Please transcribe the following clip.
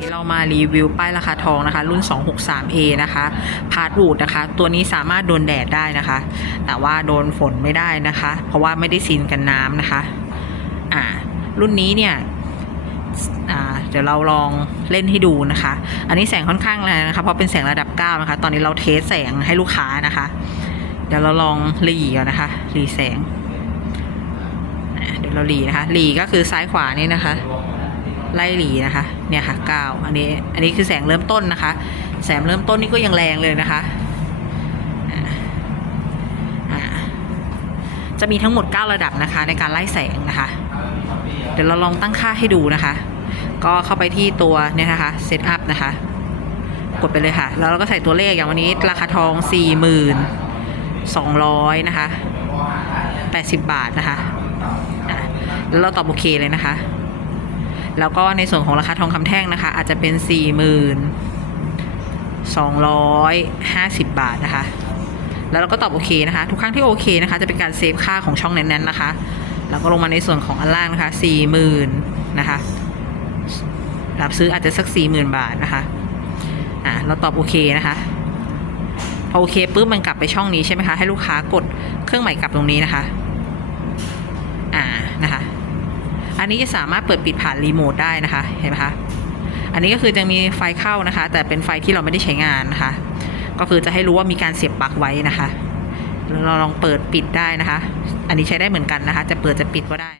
นี้เรามารีวิวป้ายราคาทองนะคะ รุ่น 263A นะคะพาร์ทวูดนะคะ ตัวนี้สามารถโดนแดดได้นะคะ แต่ว่าโดนฝนไม่ได้นะคะ เพราะว่าไม่ได้ซีนกันน้ำนะคะอ่ารุ่นนี้เนี่ยอ่าเดี๋ยวเราลองเล่นให้ดูนะคะ อันนี้แสงค่อนข้างแรงนะคะ เพราะเป็นแสงระดับ 9 นะคะ ตอนนี้เราเทสแสงให้ลูกค้านะคะ เดี๋ยวเราลองหลีก่อนนะคะหลีแสง เดี๋ยวเราหลีนะคะหลีก็คือซ้ายขวานี่นะคะ ไล่หลีนะคะเนี่ยค่ะเก้าอันนี้อันนี้คือแสงเริ่มต้นนะคะ แสงเริ่มต้นนี่ก็ยังแรงเลยนะคะจะมีทั้งหมด 9 ระดับนะคะ ในการไล่แสงนะคะ เดี๋ยวเราลองตั้งค่าให้ดูนะคะ ก็เข้าไปที่ตัวเนี่ยนะคะเซตอัพนะคะ กดไปเลยค่ะ แล้วเราก็ใส่ตัวเลขอย่างวันนี้ราคาทอง 4,200นะคะ80 บาทนะคะแล้วเราตอบโอเคเลยนะคะ แล้วก็ในส่วนของราคาทองคำแท่งนะคะ อาจจะเป็น 4,250 บาทนะคะ แล้วเราก็ตอบโอเคนะคะ ทุกครั้งที่โอเคนะคะ จะเป็นการเซฟค่าของช่องนั้นๆนะคะ แล้วก็ลงมาในส่วนของอันล่างนะคะ 40,000นะคะรับซื้ออาจจะสัก 40,000 บาทนะคะอะเราตอบโอเคนะคะพอโอเคปุ๊บมันกลับไปช่องนี้ใช่ไหมคะให้ลูกค้ากดเครื่องหมายกลับตรงนี้นะคะ อ่านะคะ อันนี้จะสามารถเปิดปิดผ่านรีโมทได้นะคะ เห็นไหมคะ อันนี้ก็คือจะมีไฟเข้านะคะ แต่เป็นไฟที่เราไม่ได้ใช้งานนะคะ ก็คือจะให้รู้ว่ามีการเสียบปลั๊กไว้นะคะ เราลองเปิดปิดได้นะคะ อันนี้ใช้ได้เหมือนกันนะคะ จะเปิดจะปิดก็ได้